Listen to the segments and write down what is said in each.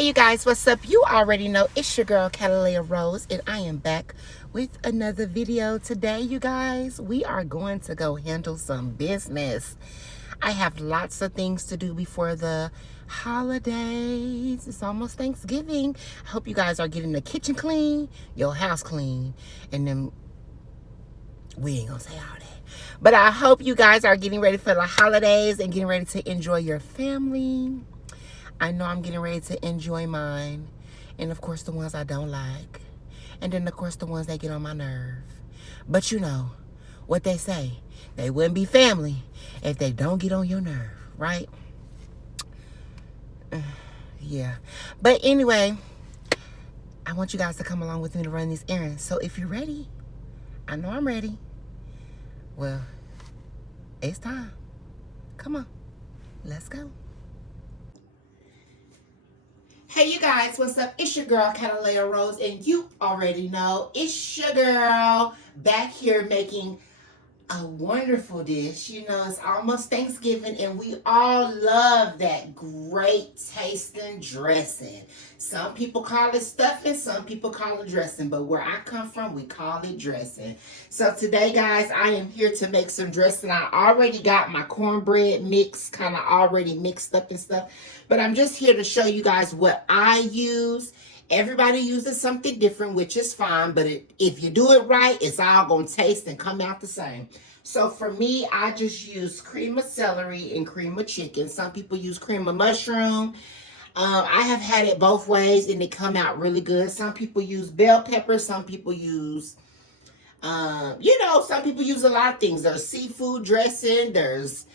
Hey you guys, what's up? You already know it's your girl Catalea Rose, and I am back with another video today. You guys, we are going to go handle some business. I have lots of things to do before the holidays. It's almost Thanksgiving. I hope you guys are getting the kitchen clean, your house clean, and then we ain't gonna say all that. But I hope you guys are getting ready for the holidays and getting ready to enjoy your family. I know I'm getting ready to enjoy mine. And of course the ones I don't like. And then of course the ones that get on my nerve. But you know what they say. They wouldn't be family if they don't get on your nerve, right? Yeah. But anyway, I want you guys to come along with me to run these errands. So if you're ready, I know I'm ready. Well, it's time. Come on. Let's go. Hey you guys, what's up? It's your girl Catalea Rose, and you already know it's your girl back here making a wonderful dish. You know, it's almost Thanksgiving, and we all love that great tasting dressing. Some people call it stuffing, some people call it dressing, but where I come from, we call it dressing. So today, guys, I am here to make some dressing. I already got my cornbread mix kind of already mixed up and stuff, but I'm just here to show you guys what I use. Everybody uses something different, which is fine, but if you do it right, it's all going to taste and come out the same. So for me, I just use cream of celery and cream of chicken. Some people use cream of mushroom. I have had it both ways, and they come out really good. Some people use bell pepper. Some people use, some people use a lot of things. There's seafood dressing. There's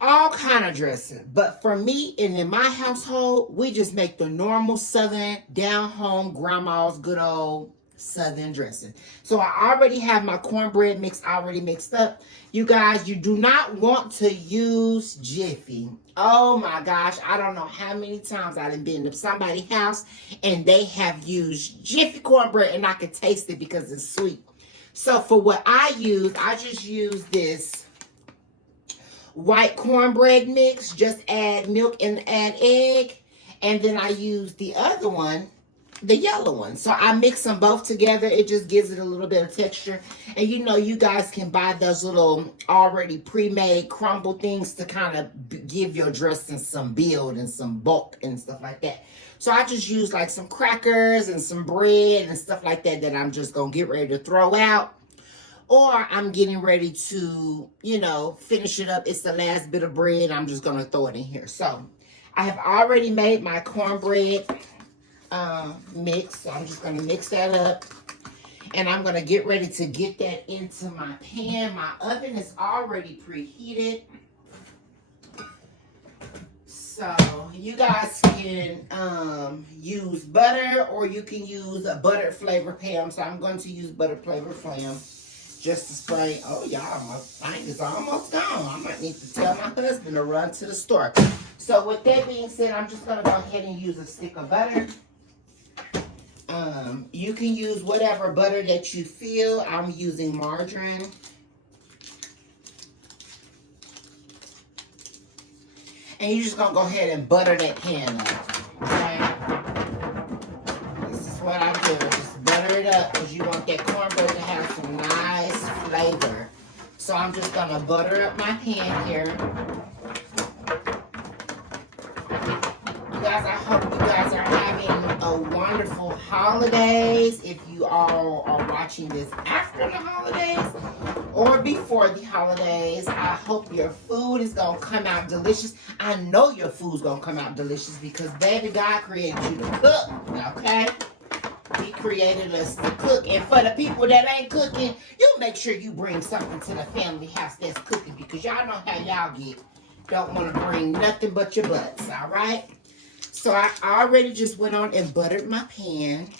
all kind of dressing. But for me and in my household, we just make the normal Southern, down-home, grandma's good old Southern dressing. So I already have my cornbread mix already mixed up. You guys, you do not want to use Jiffy. Oh my gosh, I don't know how many times I've been to somebody's house and they have used Jiffy cornbread and I can taste it because it's sweet. So for what I use, I just use this white cornbread mix. Just add milk and add egg, and then I use the other one, the yellow one. So I mix them both together. It just gives it a little bit of texture. And you know, you guys can buy those little already pre-made crumble things to kind of give your dressing some build and some bulk and stuff like that. So I just use like some crackers and some bread and stuff like that I'm just gonna get ready to throw out. Or I'm getting ready to, finish it up. It's the last bit of bread. I'm just going to throw it in here. So I have already made my cornbread mix. So I'm just going to mix that up. And I'm going to get ready to get that into my pan. My oven is already preheated. So you guys can use butter, or you can use a buttered flavor pan. So I'm going to use buttered flavor pan. Just to spray. Oh, y'all, my thing is almost gone. I might need to tell my husband to run to the store. So with that being said, I'm just going to go ahead and use a stick of butter. You can use whatever butter that you feel. I'm using margarine. And you're just going to go ahead and butter that pan up. Okay? This is what I do. Just butter it up because you want that cornbread to have some nice flavor. So I'm just going to butter up my pan here. You guys, I hope you guys are having a wonderful holidays. If you all are watching this after the holidays or before the holidays, I hope your food is going to come out delicious. I know your food's going to come out delicious because baby, God created you to cook, okay? He created us to cook. And for the people that ain't cooking, you make sure you bring something to the family house that's cooking, because y'all know how y'all get. Don't want to bring nothing but your butts, all right? So I already just went on and buttered my pan.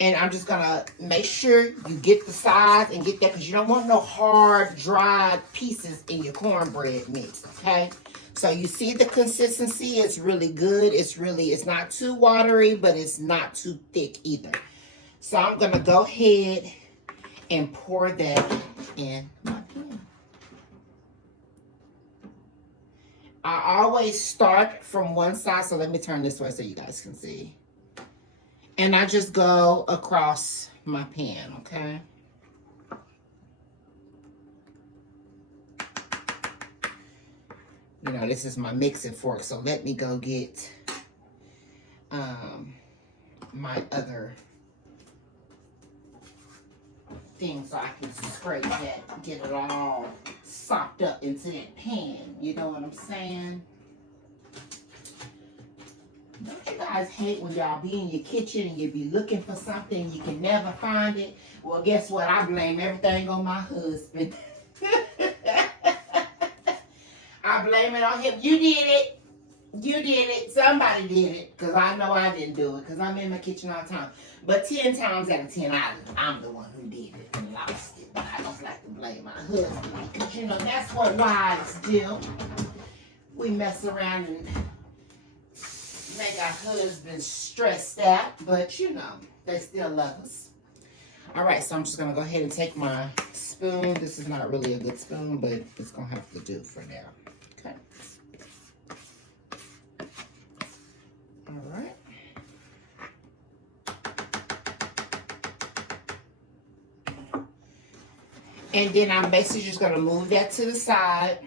And I'm just going to make sure you get the size and get that, because you don't want no hard, dried pieces in your cornbread mix, okay? So you see the consistency, it's really good. It's not too watery, but it's not too thick either. So I'm going to go ahead and pour that in my pan. I always start from one side. So let me turn this way so you guys can see. And I just go across my pan, okay? You know, this is my mixing fork, so let me go get my other thing so I can scrape that, get it all socked up into that pan. You know what I'm saying? Don't you guys hate when y'all be in your kitchen and you be looking for something, you can never find it? Well, guess what? I blame everything on my husband. I blame it on him. You did it. You did it. Somebody did it. Because I know I didn't do it. Because I'm in my kitchen all the time. But 10 times out of 10, I'm the one who did it and lost it. But I don't like to blame my husband. Because, you know, that's what wives do. We mess around and make our husbands stressed out. But, you know, they still love us. All right, so I'm just going to go ahead and take my spoon. This is not really a good spoon, but it's going to have to do for now. Okay. All right. And then I'm basically just going to move that to the side.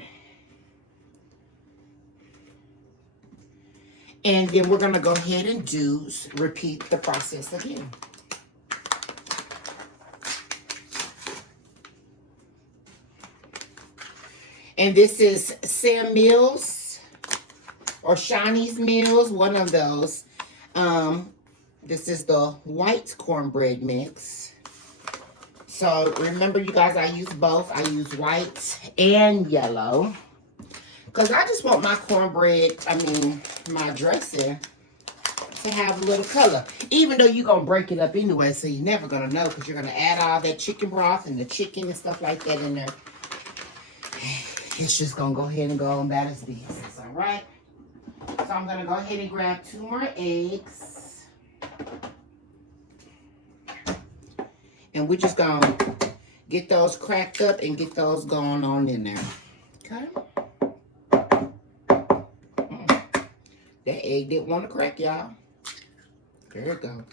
And then we're going to go ahead and repeat the process again. And this is Sam Mills or Shawnee's Mills, one of those. This is the white cornbread mix. So remember, you guys, I use both. I use white and yellow. Because I just want my cornbread, my dressing to have a little color. Even though you're going to break it up anyway, so you're never going to know because you're going to add all that chicken broth and the chicken and stuff like that in there. It's just going to go ahead and go on about its business, all right? So I'm going to go ahead and grab 2 more eggs. And we're just going to get those cracked up and get those going on in there, okay? That egg didn't want to crack, y'all. There it go.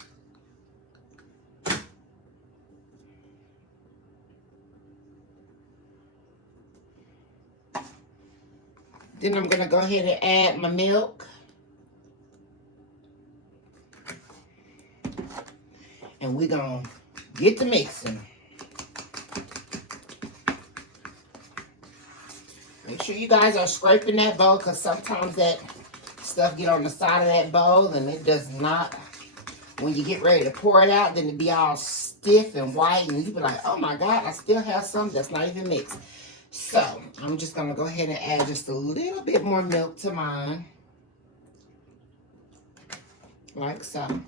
Then I'm going to go ahead and add my milk. And we're going to get to mixing. Make sure you guys are scraping that bowl because sometimes that stuff get on the side of that bowl and it does not, when you get ready to pour it out, then it be all stiff and white and you be like, oh my God, I still have some that's not even mixed. So, I'm just going to go ahead and add just a little bit more milk to mine. Like so. And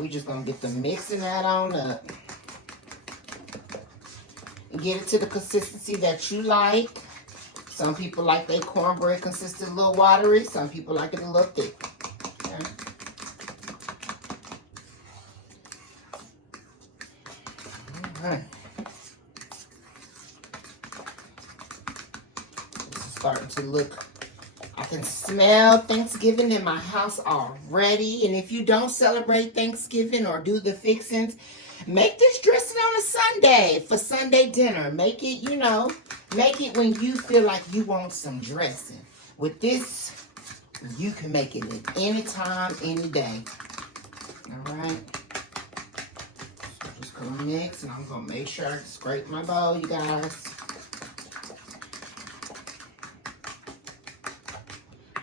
we're just going to get the mixing that on up. And get it to the consistency that you like. Some people like their cornbread consistent a little watery. Some people like it a little thick. Okay. All right. Starting to look, I can smell Thanksgiving in my house already. And if you don't celebrate Thanksgiving or do the fixings, make this dressing on a Sunday for Sunday dinner. Make it, you know, make it when you feel like you want some dressing. With this, you can make it at any time, any day. All right. So I'm just going to mix and I'm going to make sure I scrape my bowl, you guys.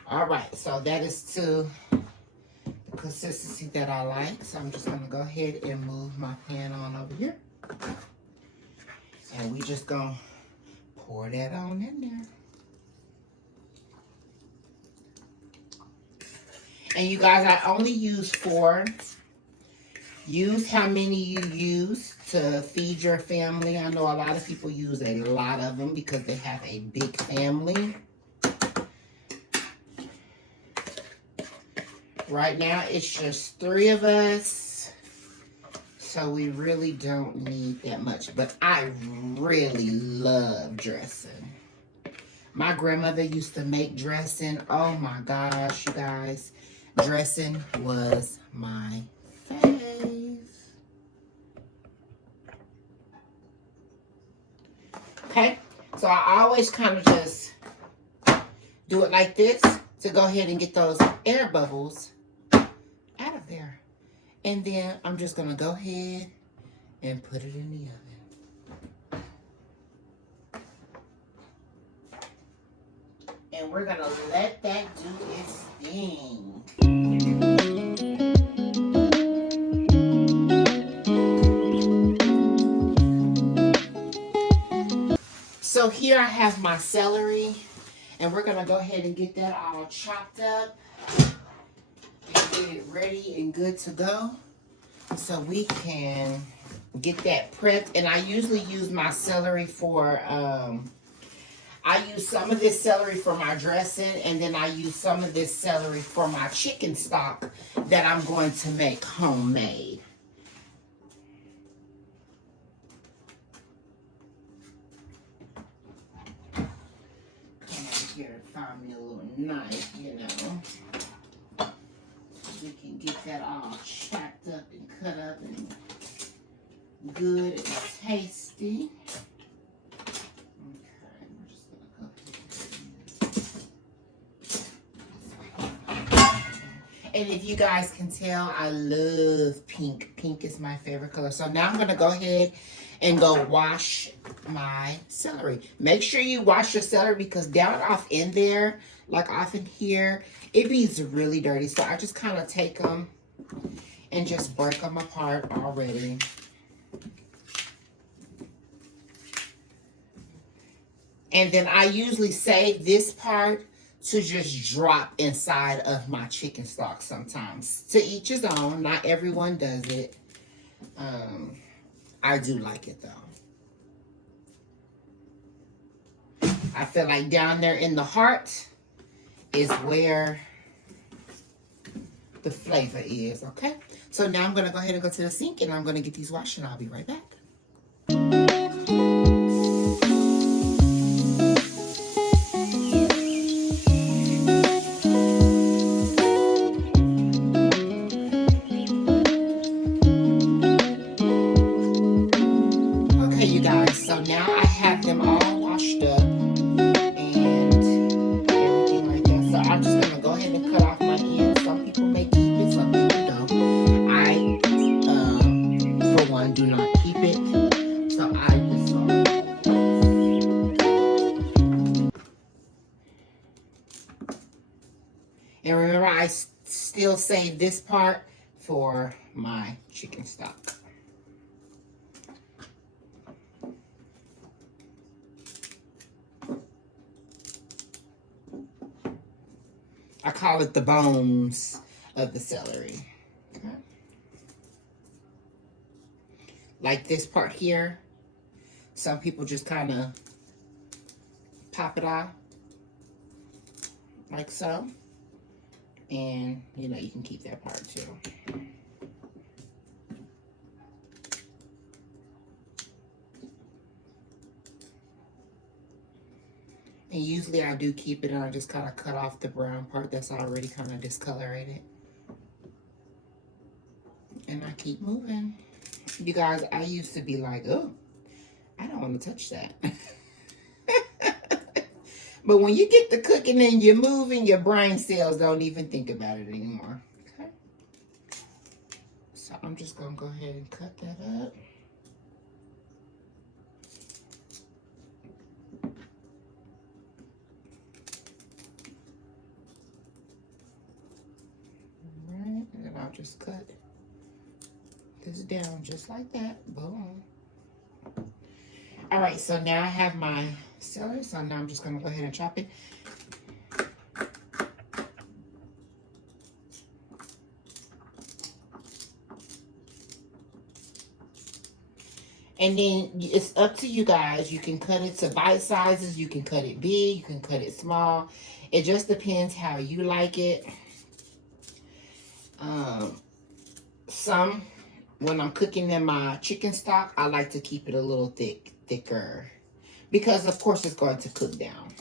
All right, so that is to the consistency that I like. So I'm just going to go ahead and move my pan on over here. And we just going to pour that on in there. And you guys, I only use 4. Use how many you use to feed your family. I know a lot of people use a lot of them because they have a big family. Right now, it's just 3 of us, so we really don't need that much. But I really love dressing. My grandmother used to make dressing. Oh my gosh, you guys. Dressing was my fave. Okay, so I always kind of just do it like this to go ahead and get those air bubbles out of there. And then I'm just going to go ahead and put it in the oven. And we're going to let that do its thing. So here I have my celery. And we're going to go ahead and get that all chopped up. And get it ready and good to go. So we can get that prepped. And I usually use my celery for... I use some of this celery for my dressing, and then I use some of this celery for my chicken stock that I'm going to make homemade. Come over here and find me a little knife, you know. So we can get that all chopped up and cut up and good and tasty. And if you guys can tell, I love pink. Pink is my favorite color. So now I'm going to go ahead and go wash my celery. Make sure you wash your celery because down off in there, like off in here, it be really dirty. So I just kind of take them and just break them apart already. And then I usually save this part to just drop inside of my chicken stock sometimes. To each his own. Not everyone does it. I do like it though. I feel like down there in the heart is where the flavor is, okay? So now I'm going to go ahead and go to the sink and I'm going to get these washed and I'll be right back. And remember, I still save this part for my chicken stock. I call it the bones of the celery. Okay. Like this part here. Some people just kind of pop it out. Like so. And, you know, you can keep that part too. And usually I do keep it and I just kind of cut off the brown part that's already kind of discolorated. And I keep moving. You guys, I used to be like, oh, I don't want to touch that. But when you get to cooking and you're moving, your brain cells don't even think about it anymore. Okay. So I'm just going to go ahead and cut that up. Alright, and then I'll just cut this down just like that. Boom. Alright, so now I have my celery, so now I'm just going to go ahead and chop it. And then it's up to you guys. You can cut it to bite sizes. You can cut it big. You can cut it small. It just depends how you like it. When I'm cooking in my chicken stock, I like to keep it a little thicker. Because, of course, it's going to cook down.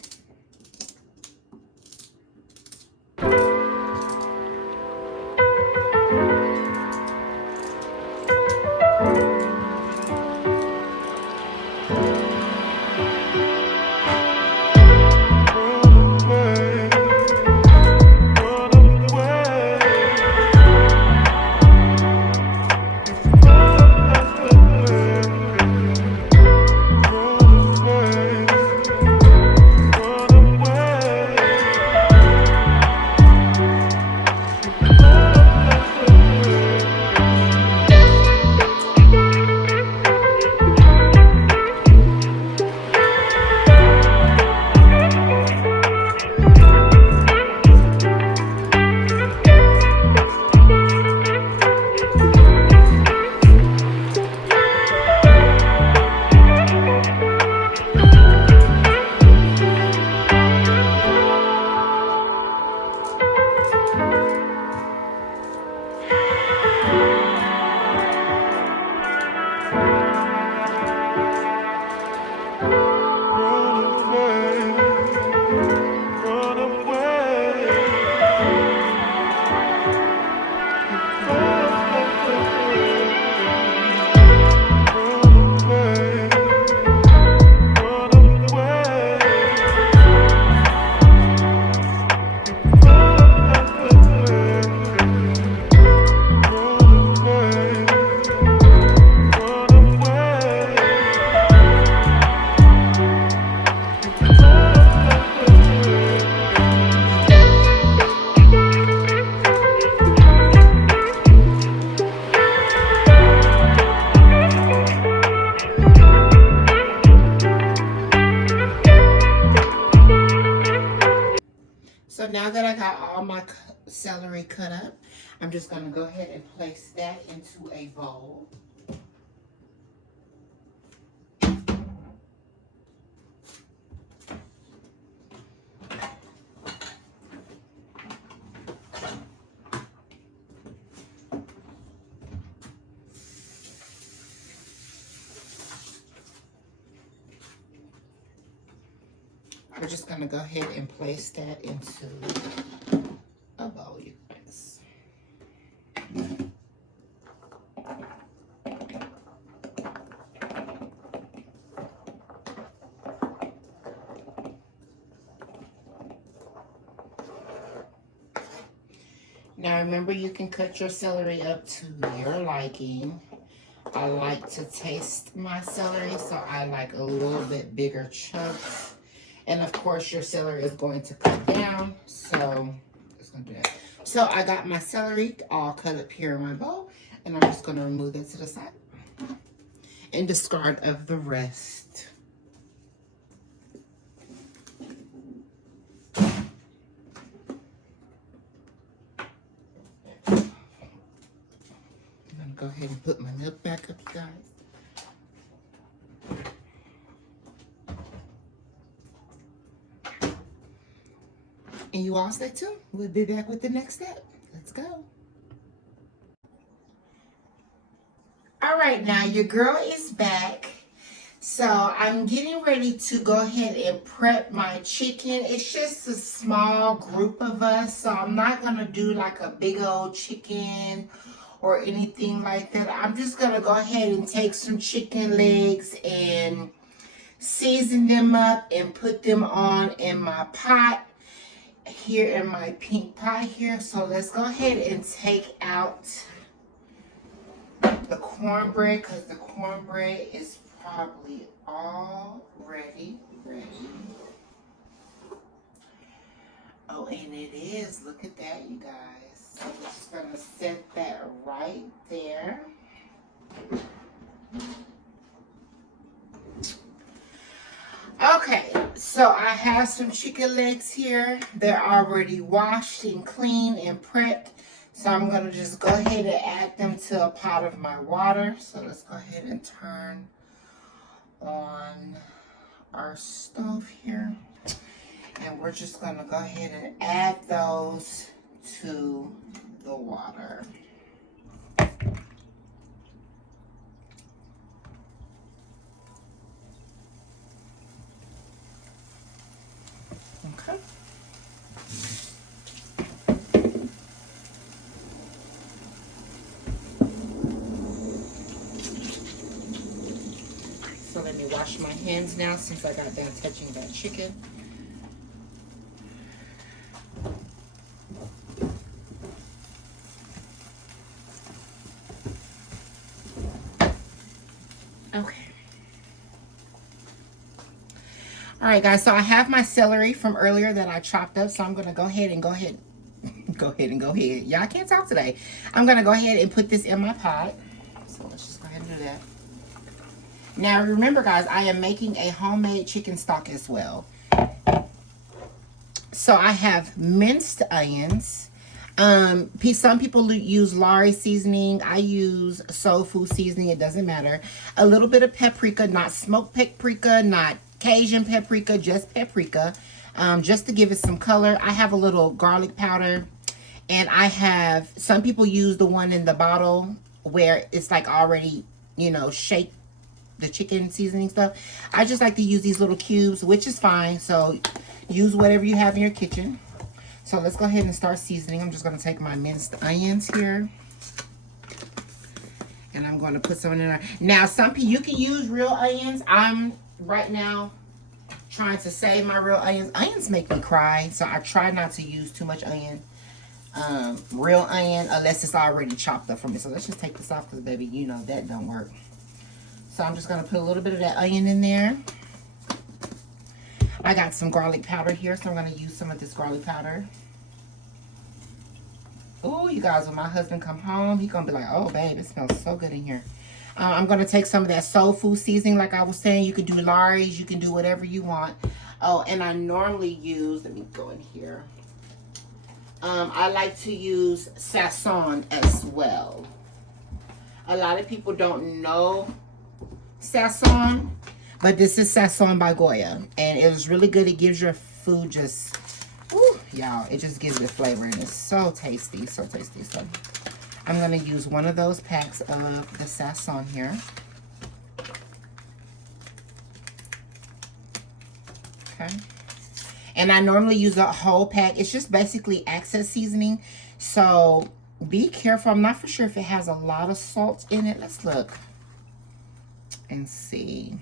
So now that I got all my celery cut up, I'm just going to go ahead and place that into a bowl. We're just going to go ahead and place that into a bowl, you guys. Now remember, you can cut your celery up to your liking. I like to taste my celery, so I like a little bit bigger chunks. And of course, your celery is going to cut down, so it's going to do that. So I got my celery all cut up here in my bowl, and I'm just going to remove that to the side and discard of the rest. I'm going to go ahead and put my milk back up, you guys. And you all stay tuned. We'll be back with the next step. Let's go. All right, now your girl is back. So I'm getting ready to go ahead and prep my chicken. It's just a small group of us, so I'm not going to do like a big old chicken or anything like that. I'm just going to go ahead and take some chicken legs and season them up and put them on in my pot. Here in my pink pot here. So let's go ahead and take out the cornbread, because the cornbread is probably already ready. Oh, and it is. Look at that, you guys. So we're just going to set that right there. Okay, so I have some chicken legs here. They're already washed and cleaned and prepped. So I'm going to just go ahead and add them to a pot of my water. So let's go ahead and turn on our stove here. And we're just going to go ahead and add those to the water. wash my hands now since I got done touching that chicken. Okay. All right, guys. So I have my celery from earlier that I chopped up. So I'm going to go ahead. Y'all can't talk today. I'm going to go ahead and put this in my pot. So let's just go ahead and do that. Now, remember, guys, I am making a homemade chicken stock as well. So I have minced onions. Some people use Lari seasoning. I use soul food seasoning. It doesn't matter. A little bit of paprika, not smoked paprika, not Cajun paprika, just paprika, just to give it some color. I have a little garlic powder, and I have, some people use the one in the bottle where it's like already, you know, shake the chicken seasoning stuff. I just like to use these little cubes, which is fine. So use whatever you have in your kitchen. So let's go ahead and start seasoning. I'm just going to take my minced onions here, and I'm going to put some in there. Now, some people, you can use real onions. I'm right now trying to save my real onions. Onions make me cry, so I try not to use too much onion. Real onion, unless it's already chopped up for me. So let's just take this off because, baby, you know that don't work. So I'm just going to put a little bit of that onion in there. I got some garlic powder here, so I'm going to use some of this garlic powder. Oh, you guys, when my husband come home, he's going to be like, oh, babe, it smells so good in here. I'm going to take some of that soul food seasoning, like I was saying. You can do Lari's, you can do whatever you want. Oh, and I normally use, let me go in here. I like to use Sazón as well. A lot of people don't know Sazón, but this is Sazón by Goya, and it was really good. It gives your food just, ooh, y'all, it just gives it flavor, and it's so tasty, so tasty. So I'm going to use one of those packs of the Sazón here. Okay. And I normally use a whole pack. It's just basically access seasoning. So be careful. I'm not for sure if it has a lot of salt in it. Let's look and see.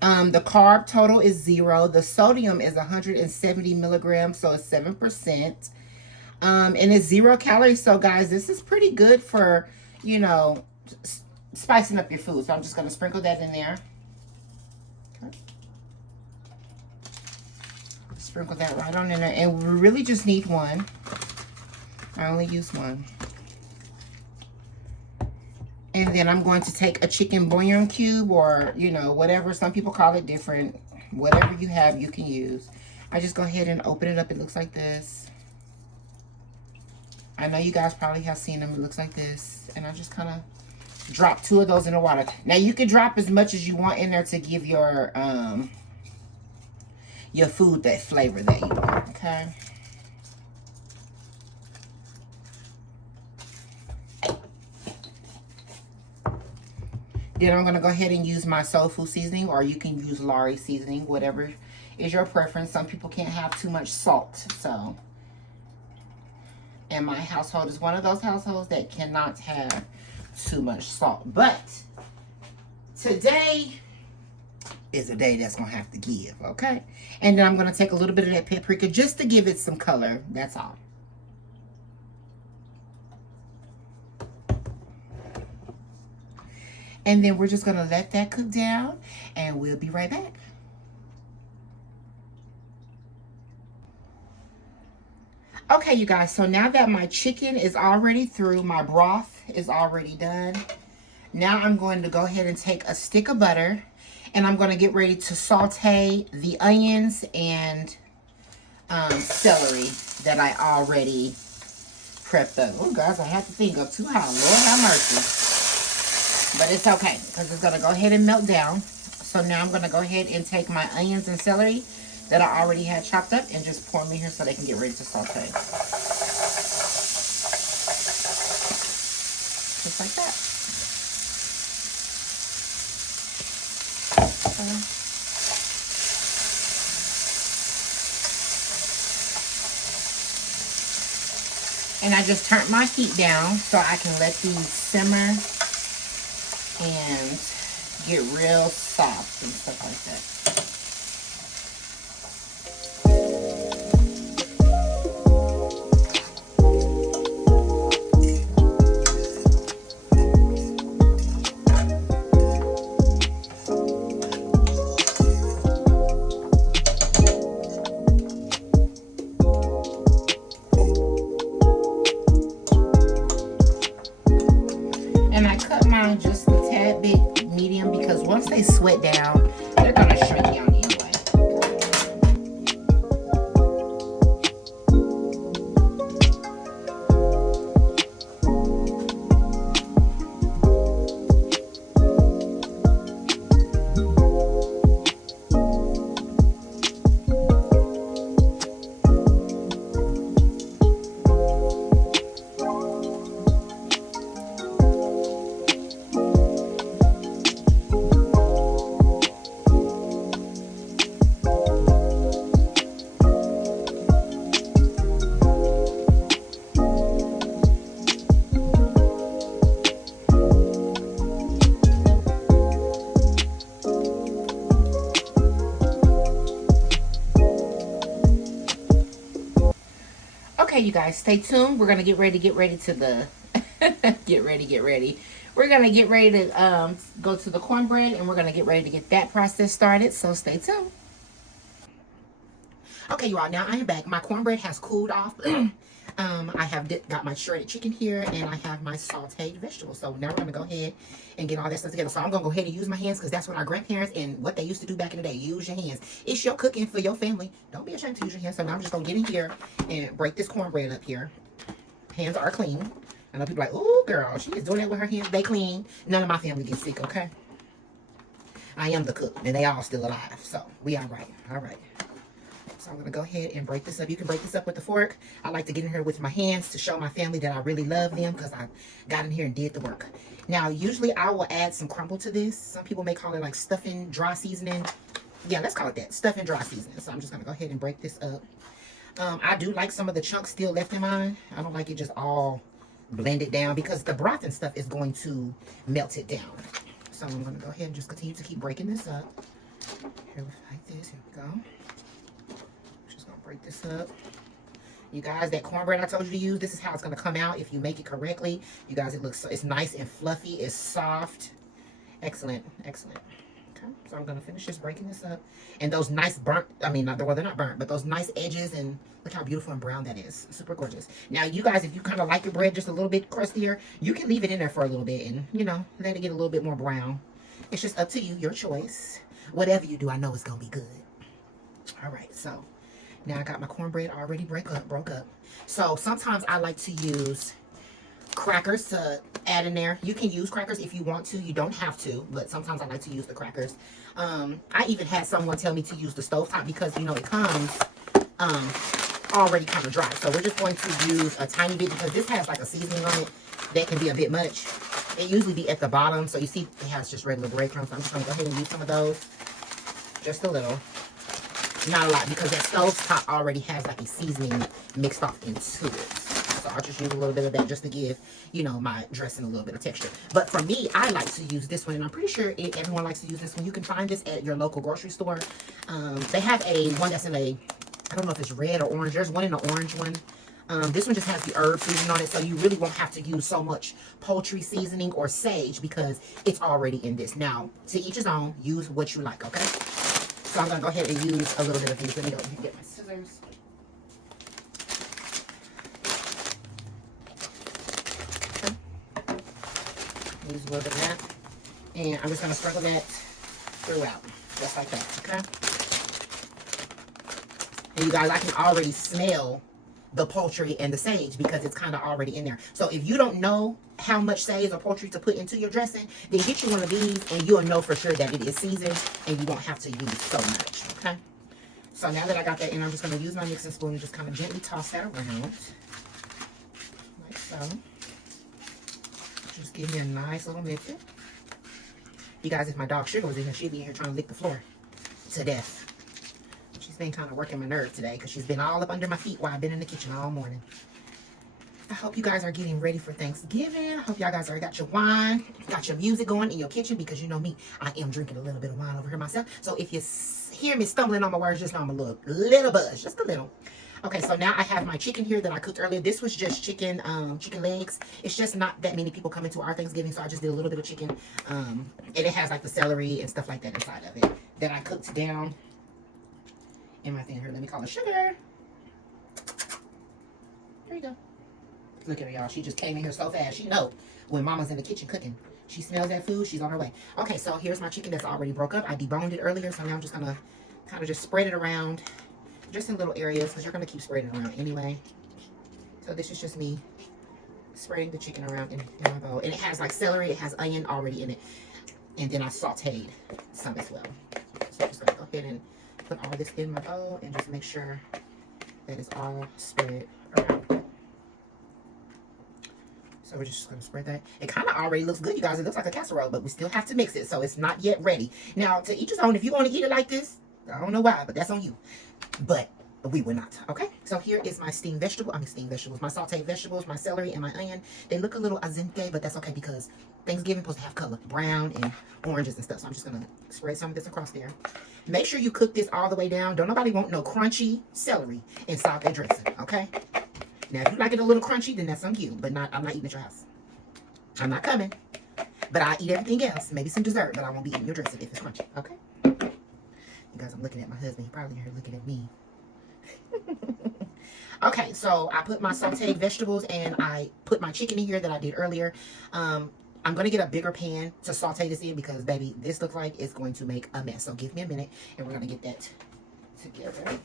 The carb total is 0. The sodium is 170 milligrams, so it's 7%. And it's 0 calories. So, guys, this is pretty good for, you know, spicing up your food. So I'm just going to sprinkle that in there. Okay. Sprinkle that right on in there. And we really just need one. I only use one. And then I'm going to take a chicken bouillon cube, or, you know, whatever. Some people call it different. Whatever you have, you can use. I just go ahead and open it up. It looks like this. I know you guys probably have seen them. It looks like this. And I just kind of drop 2 of those in the water. Now, you can drop as much as you want in there to give your food that flavor that you want, okay? Then I'm going to go ahead and use my soul food seasoning, or you can use Lari seasoning, whatever is your preference. Some people can't have too much salt, so. And my household is one of those households that cannot have too much salt. But today is a day that's going to have to give, okay? And then I'm going to take a little bit of that paprika just to give it some color. That's all. And then we're just going to let that cook down, and we'll be right back. Okay, you guys, so now that my chicken is already through, my broth is already done. Now I'm going to go ahead and take a stick of butter, and I'm going to get ready to saute the onions and celery that I already prepped up. Oh, guys, I have to think up too high. Lord have mercy. But it's okay, because it's going to go ahead and melt down. So now I'm going to go ahead and take my onions and celery that I already had chopped up and just pour them in here so they can get ready to saute. Just like that. And I just turned my heat down so I can let these simmer and get real soft and stuff like that. And I cut mine just a tad bit medium because once they sweat down, they're gonna shrink down anyway. Okay, you guys, stay tuned. We're gonna get ready to the get ready. We're gonna get ready to go to the cornbread, and we're gonna get ready to get that process started. So stay tuned. Okay, you all. Now I am back. My cornbread has cooled off. I have got my shredded chicken here, and I have my sauteed vegetables. So now we're gonna go ahead and get all that stuff together. So I'm gonna go ahead and use my hands because that's what our grandparents and what they used to do back in the day. Use your hands. It's your cooking for your family. Don't be ashamed to use your hands. So now I'm just gonna get in here and break this cornbread up here. Hands are clean. I know people are like, oh girl, she is doing that with her hands. They clean. None of my family gets sick, okay? I am the cook, and they all still alive. So we all right. All right. So I'm going to go ahead and break this up. You can break this up with a fork. I like to get in here with my hands to show my family that I really love them because I got in here and did the work. Now, usually I will add some crumble to this. Some people may call it like stuffing dry seasoning. Yeah, let's call it that. Stuffing dry seasoning. So I'm just going to go ahead and break this up. I do like some of the chunks still left in mine. I don't like it just all blended down because the broth and stuff is going to melt it down. So I'm going to go ahead and just continue to keep breaking this up. Here, like this. Here we go. Break this up. You guys, that cornbread I told you to use, this is how it's going to come out if you make it correctly. You guys, it's nice and fluffy. It's soft. Excellent. Excellent. Okay, so I'm going to finish just breaking this up. And those nice burnt, I mean, well, they're not burnt, but those nice edges, and look how beautiful and brown that is. Super gorgeous. Now, you guys, if you kind of like your bread just a little bit crustier, you can leave it in there for a little bit and, you know, let it get a little bit more brown. It's just up to you, your choice. Whatever you do, I know it's going to be good. All right, so now I got my cornbread already broke up. So sometimes I like to use crackers to add in there. You can use crackers if you want to. You don't have to, but sometimes I like to use the crackers. I even had someone tell me to use the stovetop because, you know, it comes already kind of dry. So we're just going to use a tiny bit because this has like a seasoning on it that can be a bit much. It usually be at the bottom. So you see it has just regular breadcrumbs. So I'm just going to go ahead and use some of those. Just a little. Not a lot because that stove top already has like a seasoning mixed off into it. So I'll just use a little bit of that just to give, you know, my dressing a little bit of texture. But for me, I like to use this one, and I'm pretty sure everyone likes to use this one. You can find this at your local grocery store. They have one that's in I don't know if it's red or orange. There's one in the orange one. This one just has the herb seasoning on it, so you really won't have to use so much poultry seasoning or sage because it's already in this. Now, to each his own, use what you like, okay? So I'm going to go ahead and use a little bit of these. Let me go and get my scissors. Okay. Use a little bit of that. And I'm just going to sprinkle that throughout. Just like that, okay? And you guys, I can already smell the poultry and the sage because it's kind of already in there. So if you don't know how much sage or poultry to put into your dressing, then get you one of these and you'll know for sure that it is seasoned and you won't have to use so much, okay? So now that I got that in, I'm just going to use my mixing spoon and just kind of gently toss that around, like so. Just give me a nice little mixture. You guys, if my dog Sugar was in here, she'd be in here trying to lick the floor to death. She's been kind of working my nerve today because she's been all up under my feet while I've been in the kitchen all morning. I hope you guys are getting ready for Thanksgiving. I hope y'all guys already got your wine, got your music going in your kitchen, because you know me, I am drinking a little bit of wine over here myself. So if you hear me stumbling on my words, just know I'm a little buzz, just a little. Okay, so now I have my chicken here that I cooked earlier. This was just chicken legs. It's just not that many people coming to our Thanksgiving, so I just did a little bit of chicken. And it has like the celery and stuff like that inside of it that I cooked down in my thing here. Let me call it sugar. There you go. Look at her, y'all. She just came in here so fast. She know when mama's in the kitchen cooking. She smells that food. She's on her way. Okay, so here's my chicken that's already broke up. I deboned it earlier, so now I'm just going to kind of just spread it around. Just in little areas, because you're going to keep spreading around anyway. So this is just me spreading the chicken around in my bowl. And it has like celery, it has onion already in it. And then I sauteed some as well. So I'm just going to go ahead and put all this in my bowl and just make sure that it's all spread around. So we're just going to spread that. It kind of already looks good, you guys. It looks like a casserole, but we still have to mix it. So it's not yet ready. Now, to each his own. If you want to eat it like this, I don't know why, but that's on you. But we will not. Okay, so here is my steamed vegetables, my sauteed vegetables, my celery, and my onion. They look a little azente, but that's okay because Thanksgiving supposed to have color, brown and oranges and stuff. So I'm just gonna spread some of this across there. Make sure you cook this all the way down. Don't nobody want no crunchy celery inside that dressing. Okay, now if you like it a little crunchy, then that's on you, but I'm not eating at your house. I'm not coming, but I eat everything else, maybe some dessert, but I won't be eating your dressing if it's crunchy. Okay, you guys, I'm looking at my husband. He probably here looking at me. Okay, so I put my sauteed vegetables and I put my chicken in here that I did earlier. I'm going to get a bigger pan to saute this in because, baby, this looks like it's going to make a mess. So give me a minute and we're going to get that together.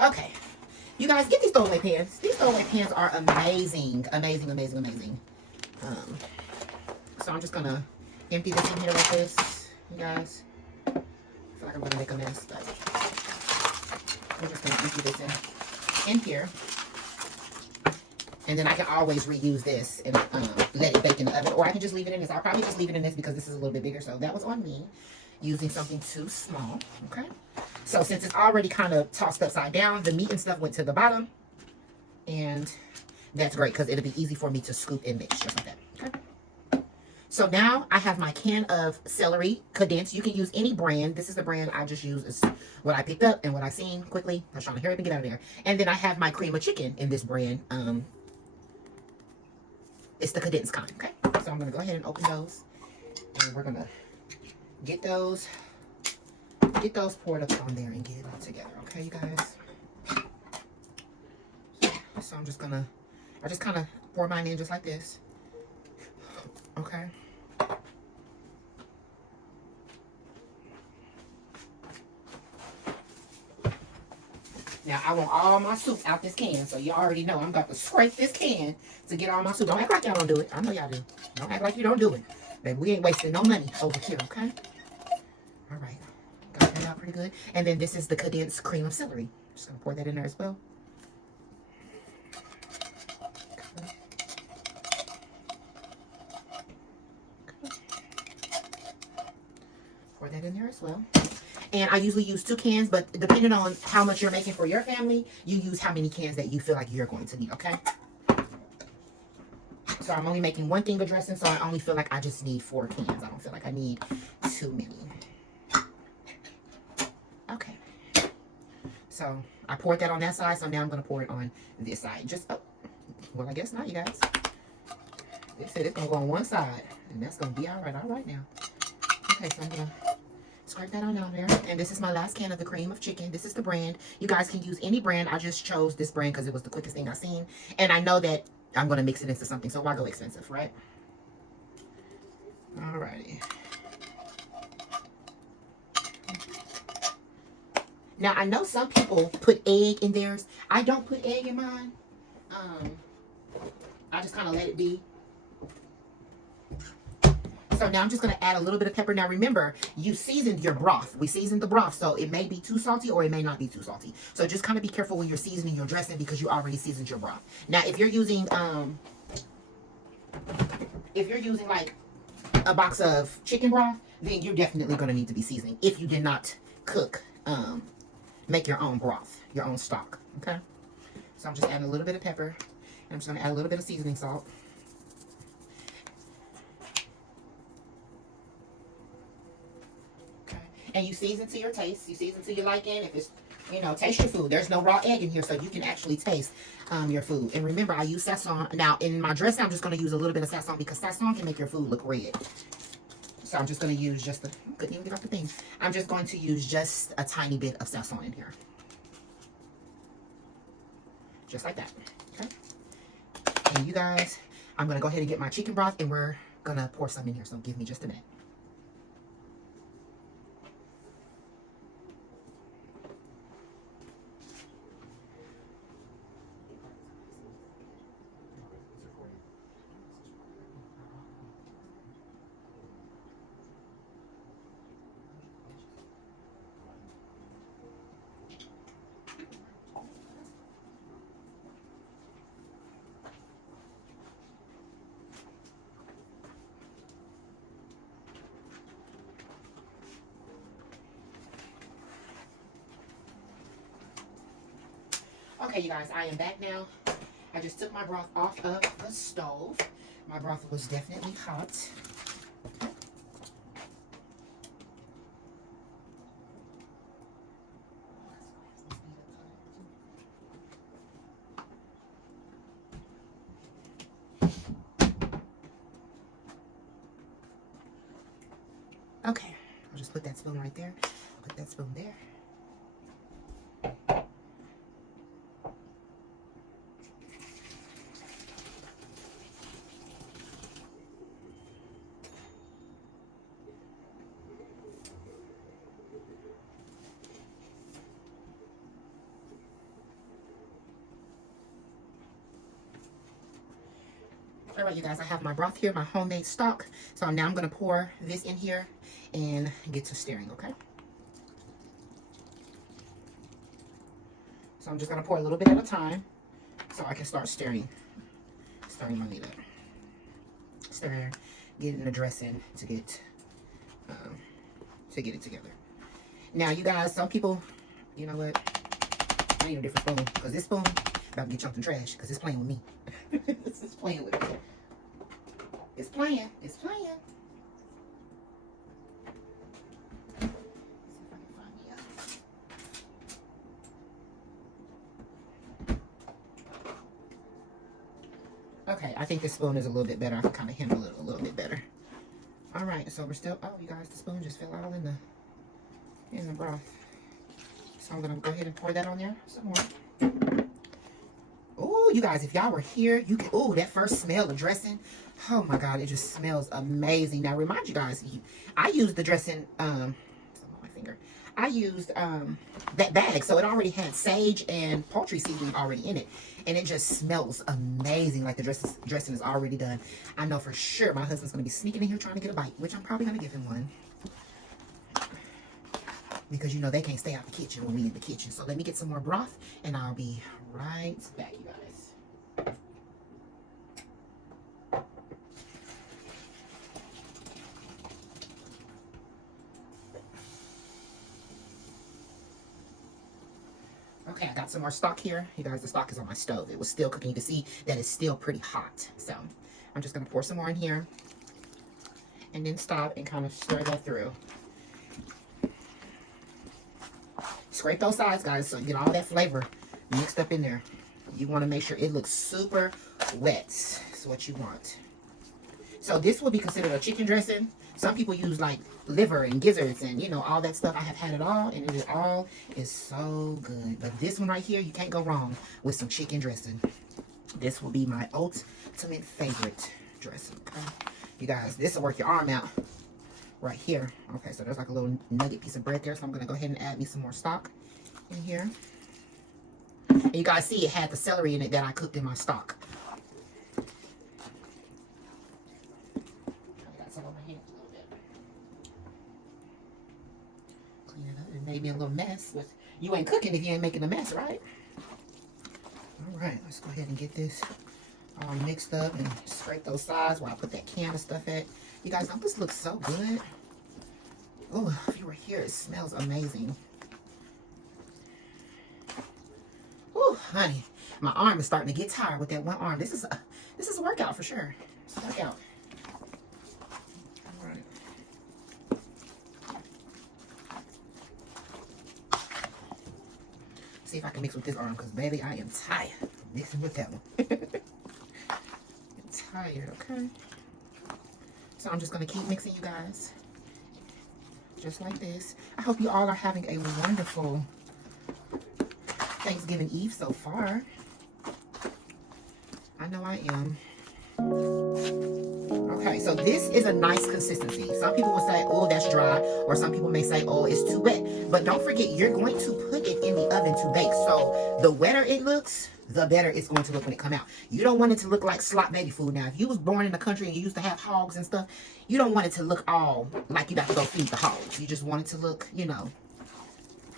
Okay, you guys, get these throwaway pans. These throwaway pans are amazing, amazing, amazing, amazing. So I'm just going to empty this in here like this, you guys. I feel like I'm going to make a mess, but I'm just going to empty this in here. And then I can always reuse this and let it bake in the oven. Or I can just leave it in this. I'll probably just leave it in this because this is a little bit bigger. So that was on me, using something too small. Okay. So since it's already kind of tossed upside down, the meat and stuff went to the bottom. And that's great because it'll be easy for me to scoop and mix just like that. Okay. So now I have my can of celery condensed. You can use any brand. This is the brand I just use. Is what I picked up and what I seen quickly. I was trying to hurry up and get out of there. And then I have my cream of chicken in this brand. It's the condensed kind, okay? So I'm going to go ahead and open those. And we're going to get those poured up on there and get it all together, okay, you guys? So I'm just going to, I just kind of pour mine in just like this. Okay. Now, I want all my soup out this can, so you already know I'm about to scrape this can to get all my soup. Don't act like y'all don't do it. I know y'all do. Don't act like you don't do it. Baby, we ain't wasting no money over here, okay? All right. Got that out pretty good. And then this is the condensed cream of celery. Just going to pour that in there as well. Pour that in there as well. And I usually use 2 cans, but depending on how much you're making for your family, you use how many cans that you feel like you're going to need, okay? So I'm only making 1 thing of dressing, so I only feel like I just need 4 cans. I don't feel like I need too many. Okay. So I poured that on that side, so now I'm going to pour it on this side. Just, oh, well, I guess not, you guys. They said it's going to go on one side, and that's going to be all right now. Okay, so I'm going to scrape that on down there. And this is my last can of the cream of chicken. This is the brand. You guys can use any brand. I just chose this brand because it was the quickest thing I've seen. And I know that I'm going to mix it into something. So why go expensive, right? Alrighty. Now, I know some people put egg in theirs. I don't put egg in mine. I just kind of let it be. So now I'm just going to add a little bit of pepper. Now remember, you seasoned your broth. We seasoned the broth, so it may be too salty or it may not be too salty. So just kind of be careful when you're seasoning your dressing because you already seasoned your broth. Now if you're using like a box of chicken broth, then you're definitely going to need to be seasoning if you did not cook make your own broth, your own stock, okay? So I'm just adding a little bit of pepper, and I'm just gonna add a little bit of seasoning salt. Okay, and you season to your taste, you season to your liking. If it's, you know, taste your food. There's no raw egg in here, so you can actually taste your food. And remember, I use sazon. Now, in my dressing, I'm just gonna use a little bit of sazon because sazon can make your food look red. So I'm just going to use just the, couldn't even get off the thing. I'm just going to use just a tiny bit of sazon in here. Just like that, okay? And you guys, I'm going to go ahead and get my chicken broth, and we're going to pour some in here. So give me just a minute. Okay, you guys, I am back now. I just took my broth off of the stove. My broth was definitely hot. Okay, I'll just put that spoon right there. Put that spoon there. All right, you guys, I have my broth here, my homemade stock. So now I'm going to pour this in here and get to stirring, okay? So I'm just going to pour a little bit at a time so I can start stirring my meat up. Stir, get in the dressing to get it together. Now, you guys, some people, you know what? I need a different spoon because this spoon about to get chunked in trash because it's playing with me. This is playing with me. It's playing. It's playing. See if I can find the other. Okay, I think this spoon is a little bit better. I can kind of handle it a little bit better. All right, so we're still. Oh, you guys, the spoon just fell out in the broth. So I'm gonna go ahead and pour that on there some more. Oh, you guys, if y'all were here, you can, oh, that first smell of dressing. Oh my God, it just smells amazing. Now, remind you guys, I used the dressing, on my finger. I used that bag, so it already had sage and poultry seasoning already in it. And it just smells amazing, like the dressing is already done. I know for sure my husband's going to be sneaking in here trying to get a bite, which I'm probably going to give him one. Because, you know, they can't stay out the kitchen when we in the kitchen. So let me get some more broth, and I'll be right back, you guys. Okay, I got some more stock here. You guys, the stock is on my stove. It was still cooking. You can see that it's still pretty hot. So I'm just going to pour some more in here. And then stop and kind of stir that through. Scrape those sides, guys, so you get all that flavor mixed up in there. You want to make sure it looks super wet. That's what you want. So this will be considered a chicken dressing. Some people use like liver and gizzards and, you know, all that stuff. I have had it all, and it all is so good. But this one right here, you can't go wrong with some chicken dressing. This will be my ultimate favorite dressing. Okay? You guys, this will work your arm out right here. Okay, so there's like a little nugget piece of bread there. So I'm going to go ahead and add me some more stock in here. And you guys see it had the celery in it that I cooked in my stock. I got some on my hands a little bit. Clean it up. It made me a little mess. But you ain't cooking if you ain't making a mess, right? All right, let's go ahead and get this all mixed up and scrape those sides where I put that can of stuff at. You guys, don't this look so good? Oh, if you were here, it smells amazing. honey, my arm is starting to get tired with that one arm. This is a workout for sure. It's a workout. All right. See if I can mix with this arm, because baby, I am tired of mixing with that one. I'm tired, okay? So I'm just gonna keep mixing, you guys. Just like this. I hope you all are having a wonderful Thanksgiving Eve so far. I know I am. Okay, so this is a nice consistency. Some people will say, oh, that's dry, or some people may say, oh, it's too wet. But don't forget, you're going to put it in the oven to bake. So the wetter it looks, the better it's going to look when it come out. You don't want it to look like slop baby food. Now, if you was born in the country and you used to have hogs and stuff, you don't want it to look all like you got to go feed the hogs. You just want it to look, you know,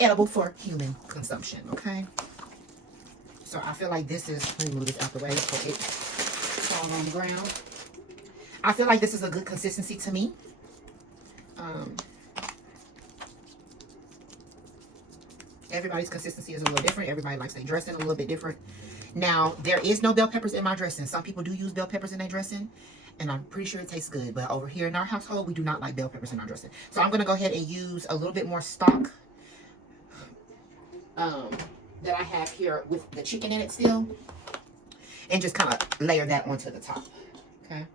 edible for human consumption, okay? So I feel like this is, let me move this out the way so it falls on the ground. I feel like this is a good consistency to me. Everybody's consistency is a little different. Everybody likes their dressing a little bit different. Now, there is no bell peppers in my dressing. Some people do use bell peppers in their dressing, and I'm pretty sure it tastes good. But over here in our household, we do not like bell peppers in our dressing. So I'm going to go ahead and use a little bit more stock that I have here with the chicken in it still, and just kind of layer that onto the top. Okay.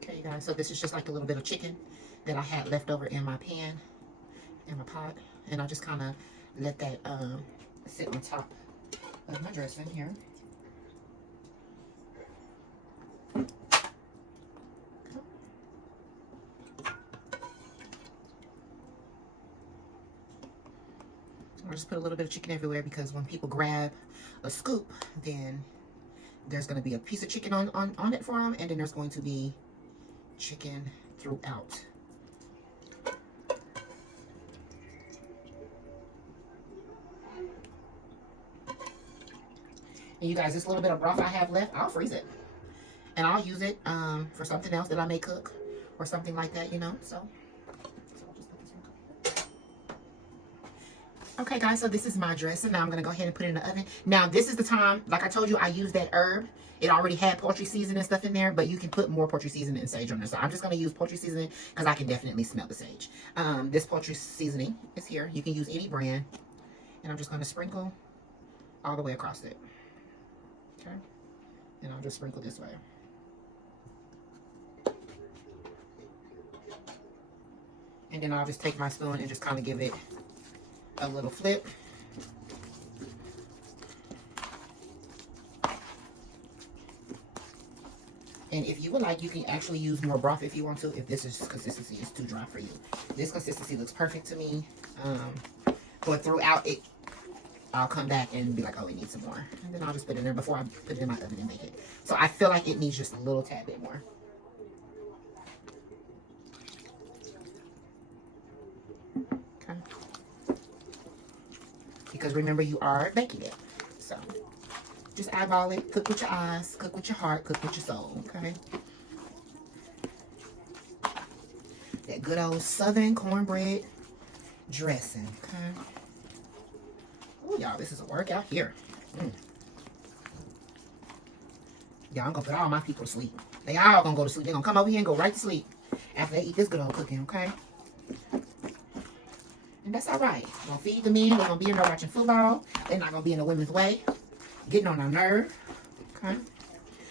Okay, guys, so this is just like a little bit of chicken that I had left over in my pan, in my pot, and I just kind of let that sit on top of my dressing here. I'll just put a little bit of chicken everywhere, because when people grab a scoop, then there's going to be a piece of chicken on it for them, and then there's going to be chicken throughout. And you guys, this little bit of broth I have left, I'll freeze it. And I'll use it for something else that I may cook or something like that, you know. So I'll just put this in. Okay, guys, so this is my dressing. Now I'm going to go ahead and put it in the oven. Now, this is the time, like I told you, I used that herb. It already had poultry seasoning and stuff in there, but you can put more poultry seasoning and sage on there. So I'm just going to use poultry seasoning because I can definitely smell the sage. This poultry seasoning is here. You can use any brand. And I'm just going to sprinkle all the way across it. Okay? And I'll just sprinkle this way. And then I'll just take my spoon and just kind of give it a little flip. And if you would like, you can actually use more broth if you want to, if this consistency is too dry for you. This consistency looks perfect to me. But throughout it, I'll come back and be like, oh, it needs some more. And then I'll just put it in there before I put it in my oven and make it. So I feel like it needs just a little tad bit more. Okay. Because remember, you are baking it. So just eyeball it. Cook with your eyes. Cook with your heart. Cook with your soul. Okay. That good old Southern cornbread dressing. Okay. Oh, y'all, this is a workout here. Y'all, I'm gonna put all my people to sleep. They all gonna go to sleep. They're gonna come over here and go right to sleep after they eat this good old cooking, okay? And that's all right. We're gonna feed the men. They're gonna be in there watching football. They're not gonna be in the women's way, getting on our nerve, okay?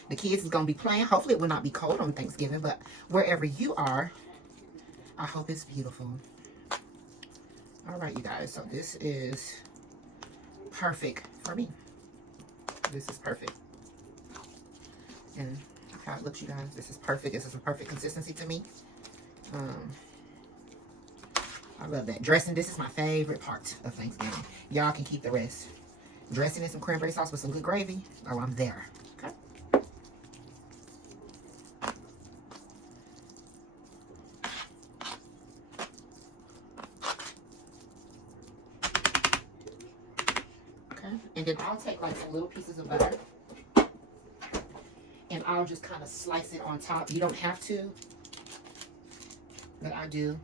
The kids is gonna be playing. Hopefully it will not be cold on Thanksgiving, but wherever you are, I hope it's beautiful. All right, you guys, so this is perfect for me. This is perfect. And how it looks, you guys, this is perfect. This is a perfect consistency to me. I love that dressing. This is my favorite part of Thanksgiving. Y'all can keep the rest. Dressing in some cranberry sauce with some good gravy. Oh, I'm there. Okay. And then I'll take like some little pieces of butter and I'll just kind of slice it on top. You don't have to, but I do.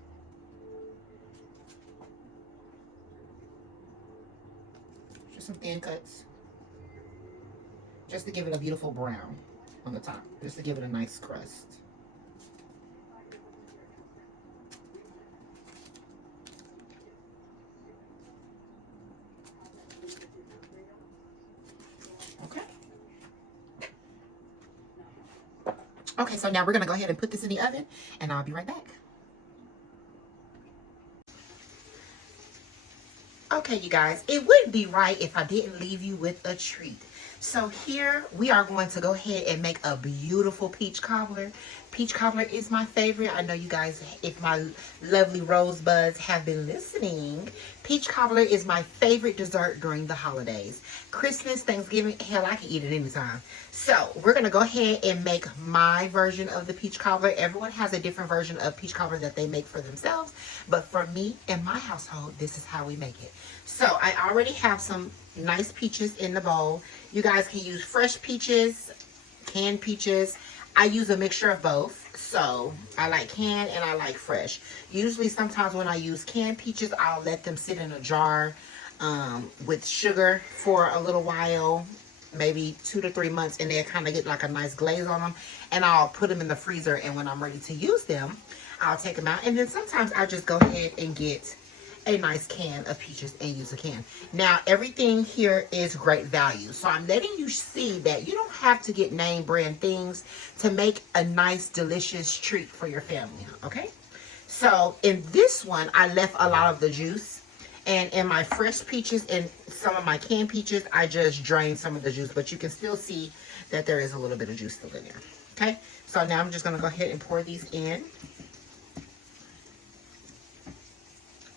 Just some thin cuts. Just to give it a beautiful brown on the top. Just to give it a nice crust. Okay, so now we're going to go ahead and put this in the oven, and I'll be right back. Okay, you guys, it wouldn't be right if I didn't leave you with a treat. So here we are going to go ahead and make a beautiful peach cobbler. Peach cobbler is my favorite. I know you guys, if my lovely rosebuds have been listening, peach cobbler is my favorite dessert during the holidays. Christmas, Thanksgiving, hell, I can eat it anytime. So we're going to go ahead and make my version of the peach cobbler. Everyone has a different version of peach cobbler that they make for themselves. But for me and my household, this is how we make it. So I already have some nice peaches in the bowl. You guys can use fresh peaches, canned peaches. I use a mixture of both. So I like canned and I like fresh. Usually sometimes when I use canned peaches, I'll let them sit in a jar with sugar for a little while, maybe 2 to 3 months, and they'll kind of get like a nice glaze on them. And I'll put them in the freezer, and when I'm ready to use them, I'll take them out. And then sometimes I just go ahead and get a nice can of peaches and use a can. Now, everything here is great value. So I'm letting you see that you don't have to get name brand things to make a nice, delicious treat for your family, okay? So in this one, I left a lot of the juice. And in my fresh peaches and some of my canned peaches, I just drained some of the juice. But you can still see that there is a little bit of juice still in there, okay? So now I'm just going to go ahead and pour these in.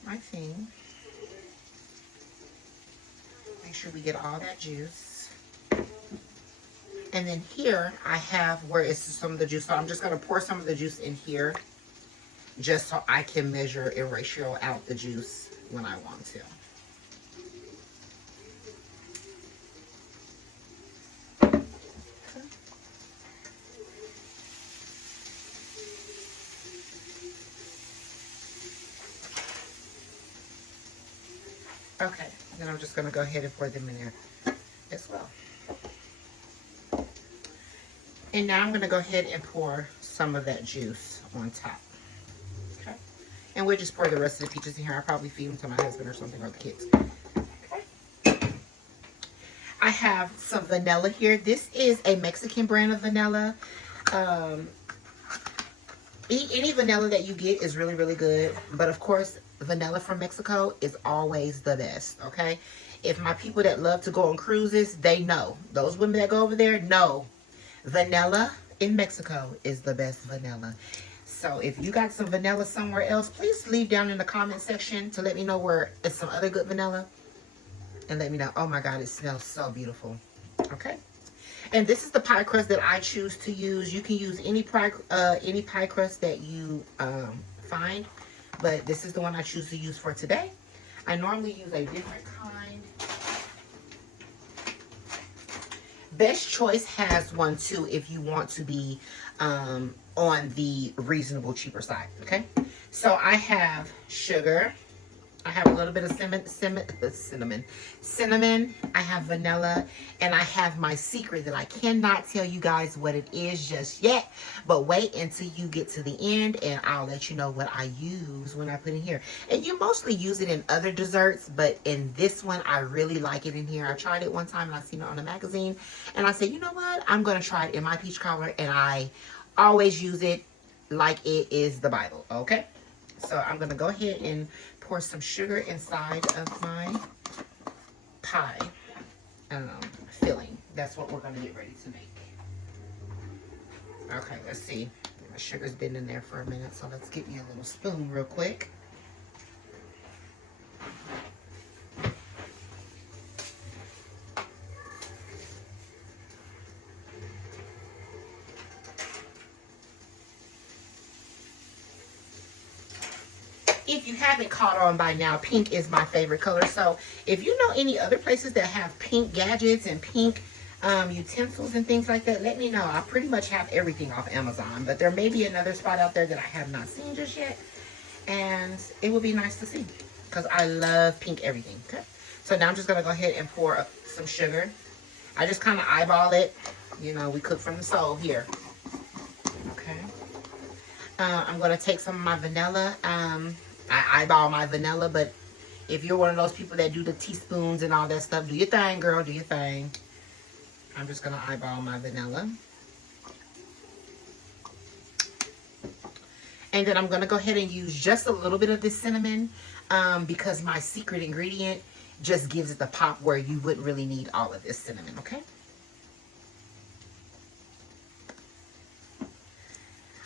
My thing. Make sure we get all that juice. And then here I have where it's some of the juice. So I'm just going to pour some of the juice in here just so I can measure and ratio out the juice when I want to. Okay, then I'm just going to go ahead and pour them in there as well. And now I'm going to go ahead and pour some of that juice on top. Okay. And we'll just pour the rest of the peaches in here. I'll probably feed them to my husband or something, or the kids. Okay. I have some vanilla here. This is a Mexican brand of vanilla. Any vanilla that you get is really, really good. But of course, vanilla from Mexico is always the best, okay? If my people that love to go on cruises, they know. Those women that go over there know vanilla in Mexico is the best vanilla. So if you got some vanilla somewhere else, please leave down in the comment section to let me know where is some other good vanilla. And let me know. Oh my God, it smells so beautiful. Okay? And this is the pie crust that I choose to use. You can use any pie crust that you find. But this is the one I choose to use for today. I normally use a different kind. Best Choice has one too if you want to be on the reasonable, cheaper side, okay? So I have sugar. I have a little bit of cinnamon. I have vanilla, and I have my secret that I cannot tell you guys what it is just yet. But wait until you get to the end, and I'll let you know what I use when I put in here. And you mostly use it in other desserts, but in this one, I really like it in here. I tried it one time, and I seen it on a magazine, and I said, you know what? I'm going to try it in my peach cobbler, and I always use it like it is the Bible, okay? So I'm going to go ahead and pour some sugar inside of my pie filling. That's what we're going to get ready to make. Okay, let's see. My sugar's been in there for a minute, so let's get me a little spoon real quick. if you haven't caught on by now, pink is my favorite color. So if you know any other places that have pink gadgets and pink utensils and things like that, let me know. I pretty much have everything off Amazon, but there may be another spot out there that I have not seen just yet, and it would be nice to see because I love pink everything. Okay, so now I'm just gonna go ahead and pour up some sugar. I just kind of eyeball it. You know, we cook from the soul here. Okay, I'm gonna take some of my vanilla. I eyeball my vanilla, but if you're one of those people that do the teaspoons and all that stuff, do your thing, girl, do your thing. I'm just gonna eyeball my vanilla. And then I'm gonna go ahead and use just a little bit of this cinnamon because my secret ingredient just gives it the pop where you wouldn't really need all of this cinnamon, okay?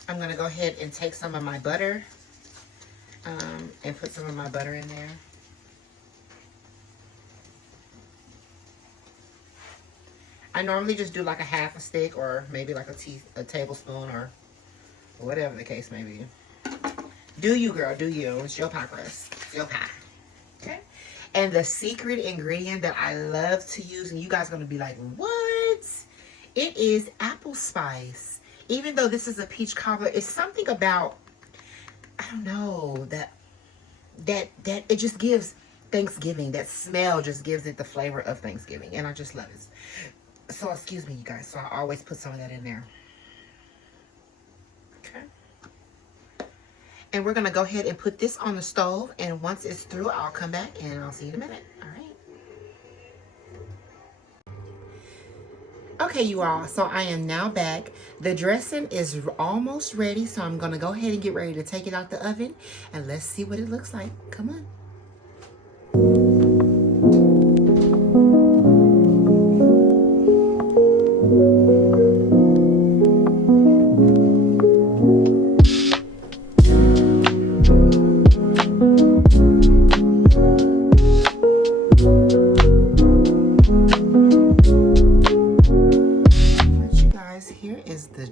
I'm gonna go ahead and take some of my butter and put some of my butter in there. I normally just do like a half a stick or maybe like a tablespoon or whatever the case may be. Do you, girl, do you. It's your pie crust. It's your pie. Okay? And the secret ingredient that I love to use, and you guys are going to be like, what? It is apple spice. Even though this is a peach cobbler, it's something about, I don't know, that it just gives Thanksgiving. That smell just gives it the flavor of Thanksgiving. And I just love it. So, excuse me, you guys. So, I always put some of that in there. Okay. And we're going to go ahead and put this on the stove. And once it's through, I'll come back and I'll see you in a minute. All right. Okay, you all. So, I am now back. The dressing is almost ready. So, I'm going to go ahead and get ready to take it out the oven. And let's see what it looks like. Come on.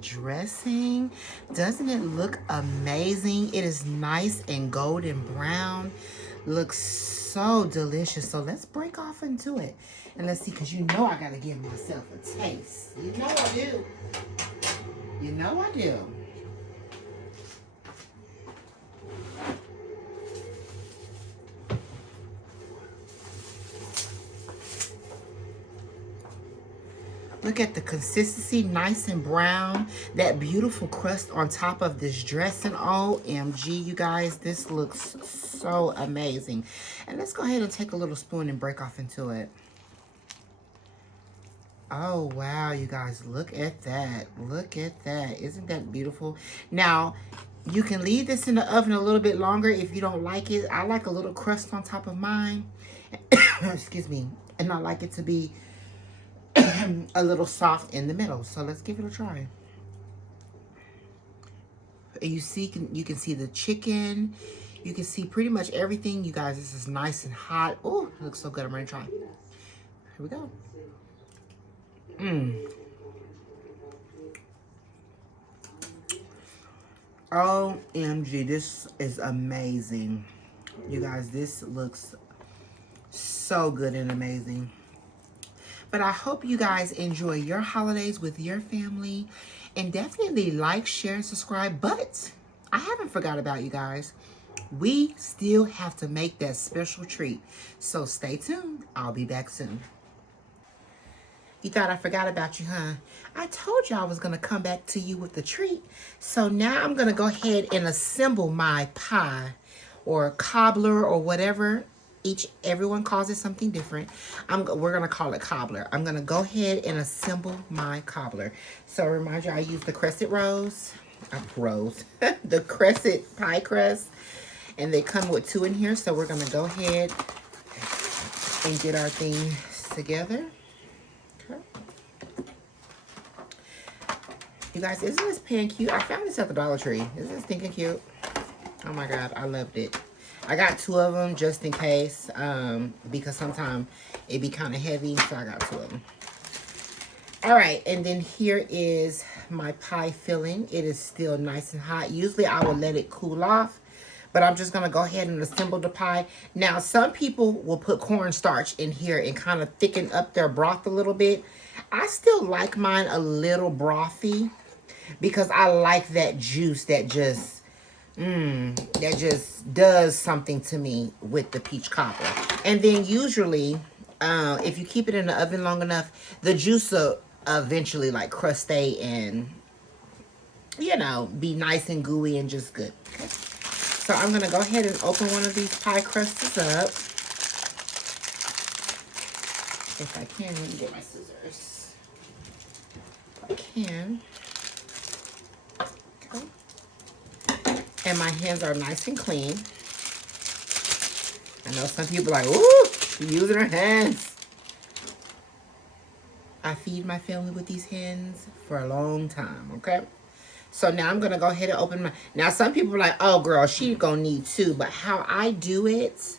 Dressing, doesn't it look amazing? It is nice and golden brown, looks so delicious. So let's break off into it and let's see, because you know I gotta give myself a taste. You know I do. You know I do. Look at the consistency, nice and brown. That beautiful crust on top of this dressing. OMG, you guys, this looks so amazing. And let's go ahead and take a little spoon and break off into it. Oh, wow, you guys, look at that. Look at that. Isn't that beautiful? Now, you can leave this in the oven a little bit longer if you don't like it. I like a little crust on top of mine. Excuse me. And I like it to be a little soft in the middle. So let's give it a try. And you can see the chicken. You can see pretty much everything. You guys, this is nice and hot. Oh, it looks so good. I'm ready to try. Here we go. OMG, this is amazing. You guys, this looks so good and amazing. But I hope you guys enjoy your holidays with your family. And definitely like, share, and subscribe. But I haven't forgot about you guys. We still have to make that special treat. So stay tuned. I'll be back soon. You thought I forgot about you, huh? I told you I was going to come back to you with the treat. So now I'm going to go ahead and assemble my pie or cobbler or whatever. Everyone calls it something different. We're going to call it cobbler. I'm going to go ahead and assemble my cobbler. So remind you, I use the crescent the crescent pie crust. And they come with 2 in here. So we're going to go ahead and get our thing together. Okay. You guys, isn't this pan cute? I found this at the Dollar Tree. Isn't this stinking cute? Oh my God, I loved it. I got 2 of them just in case, because sometimes it be kind of heavy, so I got 2 of them. All right, and then here is my pie filling. It is still nice and hot. Usually I will let it cool off, But I'm just going to go ahead and assemble the pie. Now, some people will put cornstarch in here and kind of thicken up their broth a little bit. I still like mine a little brothy because I like that juice that just does something to me with the peach cobbler. And then usually, if you keep it in the oven long enough, the juice will eventually like crustate and, you know, be nice and gooey and just good. Okay. So I'm going to go ahead and open one of these pie crusts up. If I can, let me get my scissors. If I can. Okay. And my hands are nice and clean. I know some people are like, ooh, using her hands. I feed my family with these hands for a long time, okay? So now I'm going to go ahead and open my... Now, some people are like, oh, girl, she's going to need two. But how I do it,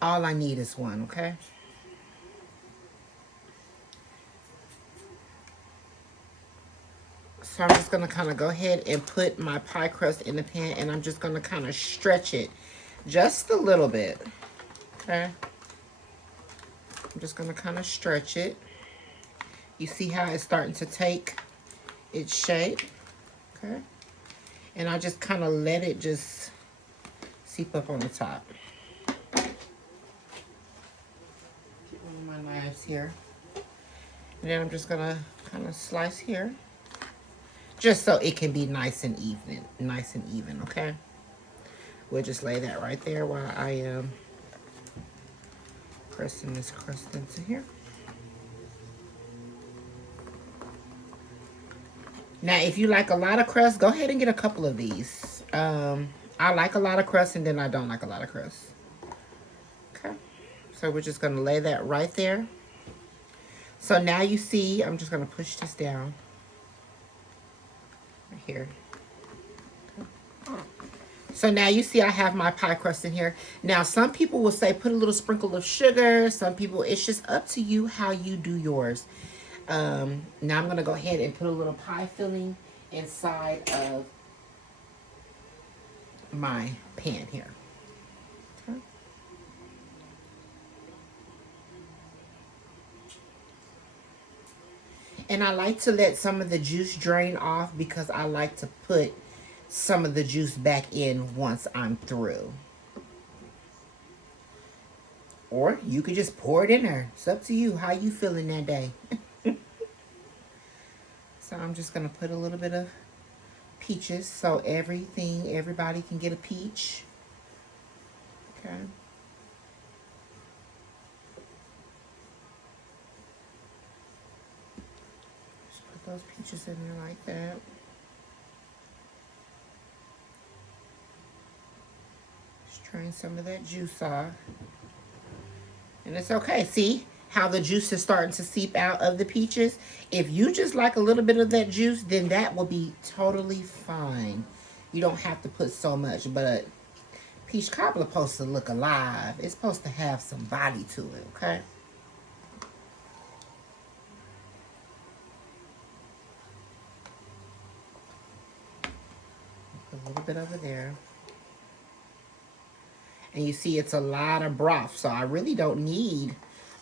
all I need is one, okay? So I'm just going to kind of go ahead and put my pie crust in the pan. And I'm just going to kind of stretch it just a little bit, okay? I'm just going to kind of stretch it. You see how it's starting to take its shape? Okay. And I just kind of let it just seep up on the top. Get one of my knives here. And then I'm just going to kind of slice here. Just so it can be nice and even, okay? We'll just lay that right there while I am pressing this crust into here. Now, if you like a lot of crust, go ahead and get a couple of these. I like a lot of crust, and then I don't like a lot of crust. Okay. So we're just going to lay that right there. So now you see, I'm just going to push this down. Right here. Okay. So now you see I have my pie crust in here. Now, some people will say put a little sprinkle of sugar. Some people, it's just up to you how you do yours. Now I'm going to go ahead and put a little pie filling inside of my pan here. Okay. And I like to let some of the juice drain off because I like to put some of the juice back in once I'm through. Or you could just pour it in there. It's up to you how you feeling that day. So I'm just going to put a little bit of peaches so everybody can get a peach. Okay. Just put those peaches in there like that. Just drain some of that juice off. And it's okay. See how the juice is starting to seep out of the peaches? If you just like a little bit of that juice, then that will be totally fine. You don't have to put so much, but peach cobbler supposed to look alive. It's supposed to have some body to it, okay? A little bit over there. And you see it's a lot of broth, so I really don't need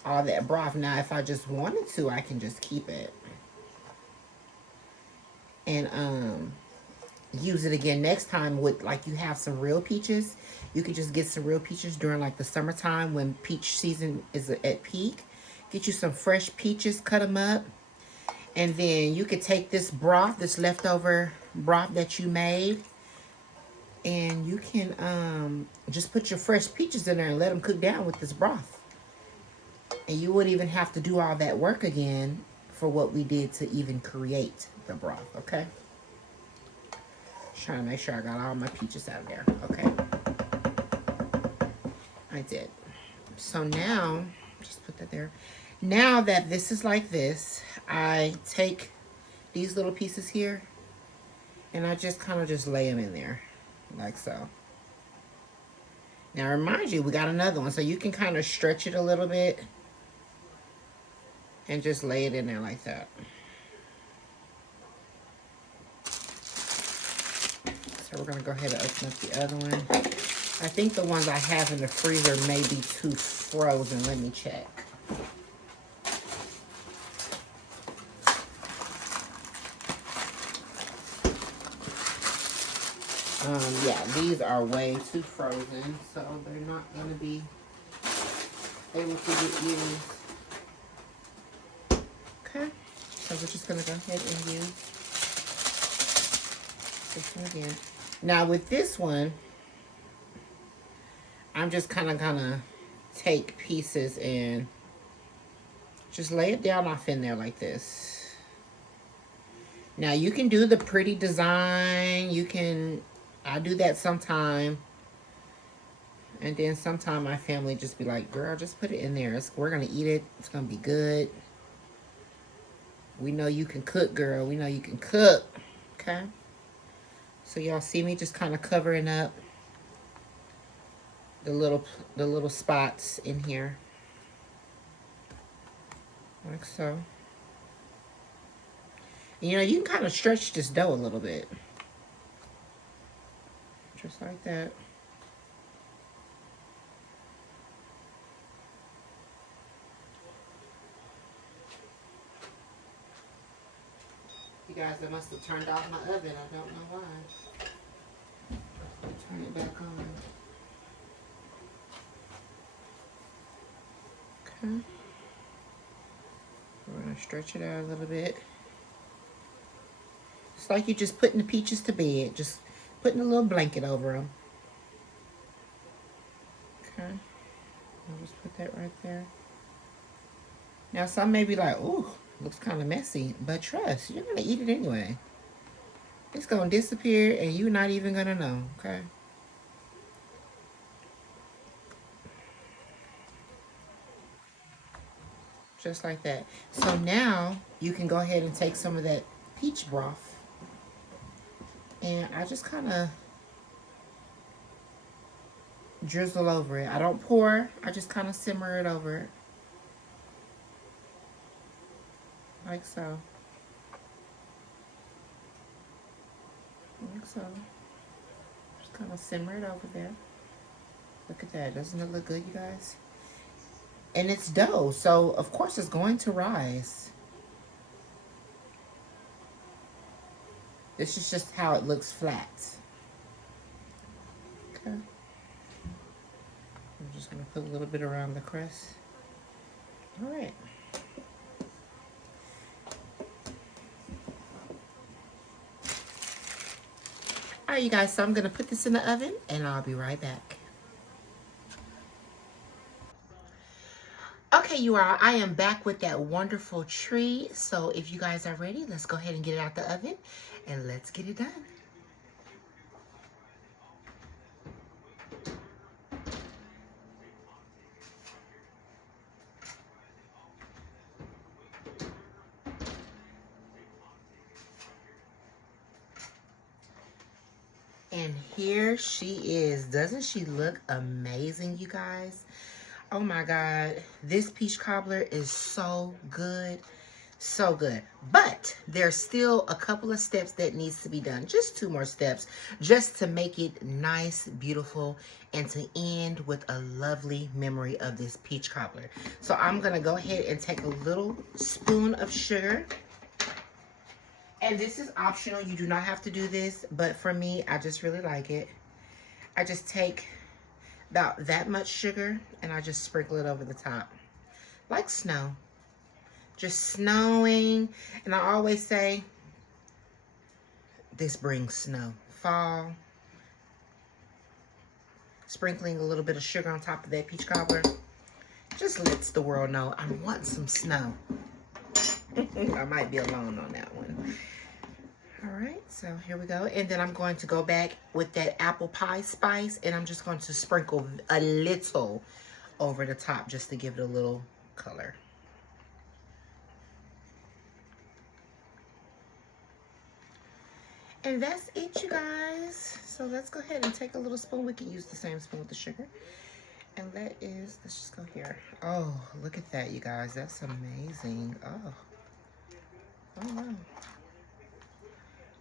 all that broth. Now, if I just wanted to, I can just keep it. And use it again next time with, like, you have some real peaches. You can just get some real peaches during, like, the summertime when peach season is at peak. Get you some fresh peaches, cut them up. And then you could take this broth, this leftover broth that you made, and you can just put your fresh peaches in there and let them cook down with this broth. And you wouldn't even have to do all that work again for what we did to even create the broth, okay? Just trying to make sure I got all my peaches out of there, okay? I did. So now, just put that there. Now that this is like this, I take these little pieces here and I just kind of just lay them in there. Like so. Now remind you, we got another one. So you can kind of stretch it a little bit. And just lay it in there like that. So we're going to go ahead and open up the other one. I think the ones I have in the freezer may be too frozen. Let me check. Yeah, these are way too frozen, so they're not going to be able to get used. Okay, so we're just going to go ahead and use this one again. Now with this one, I'm just kind of gonna take pieces and just lay it down off in there like this. Now you can do the pretty design. I do that sometime. And then sometime my family just be like, girl, just put it in there. We're gonna eat it. It's gonna be good. We know you can cook, girl. We know you can cook. Okay. So y'all see me just kind of covering up the little spots in here. Like so. You know, you can kind of stretch this dough a little bit. Just like that. You guys, I must have turned off my oven. I don't know why. Turn it back on. Okay. We're going to stretch it out a little bit. It's like you're just putting the peaches to bed. Just putting a little blanket over them. Okay. I'll just put that right there. Now, some may be like, ooh, looks kind of messy. But trust, you're going to eat it anyway. It's going to disappear and you're not even going to know, okay? Just like that. So now you can go ahead and take some of that peach broth. And I just kind of drizzle over it. I don't pour. I just kind of simmer it over it. Like so. Like so. Just kind of simmer it over there. Look at that. Doesn't it look good, you guys? And it's dough, so of course it's going to rise. This is just how it looks flat. Okay. I'm just going to put a little bit around the crust. All right. All right, you guys, so I'm going to put this in the oven and I'll be right back. Okay, you all, I am back with that wonderful treat. So if you guys are ready, let's go ahead and get it out the oven and let's get it done. And here she is. Doesn't she look amazing, you guys? Oh my God, this peach cobbler is so good. So good. But there's still a couple of steps that needs to be done. Just 2 more steps just to make it nice, beautiful, and to end with a lovely memory of this peach cobbler. So I'm going to go ahead and take a little spoon of sugar. And this is optional. You do not have to do this. But for me, I just really like it. I just take about that much sugar and I just sprinkle it over the top. Like snow. Just snowing. And I always say, this brings snow. Fall. Sprinkling a little bit of sugar on top of that peach cobbler just lets the world know I want some snow. I might be alone on that one. All right, so here we go. And then I'm going to go back with that apple pie spice, and I'm just going to sprinkle a little over the top just to give it a little color. And that's it, you guys. So let's go ahead and take a little spoon. We can use the same spoon with the sugar. And that is, let's just go here. Oh, look at that, you guys. That's amazing. Oh wow.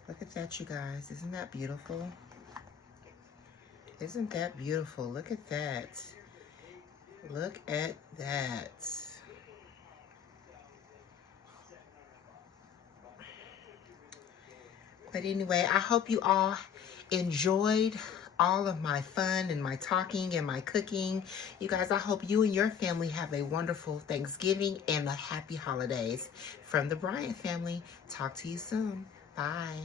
Look at that, you guys. Isn't that beautiful? Isn't that beautiful? Look at that. Look at that. But anyway, I hope you all enjoyed all of my fun and my talking and my cooking. You guys, I hope you and your family have a wonderful Thanksgiving and a happy holidays. From the Bryant family, talk to you soon. Bye.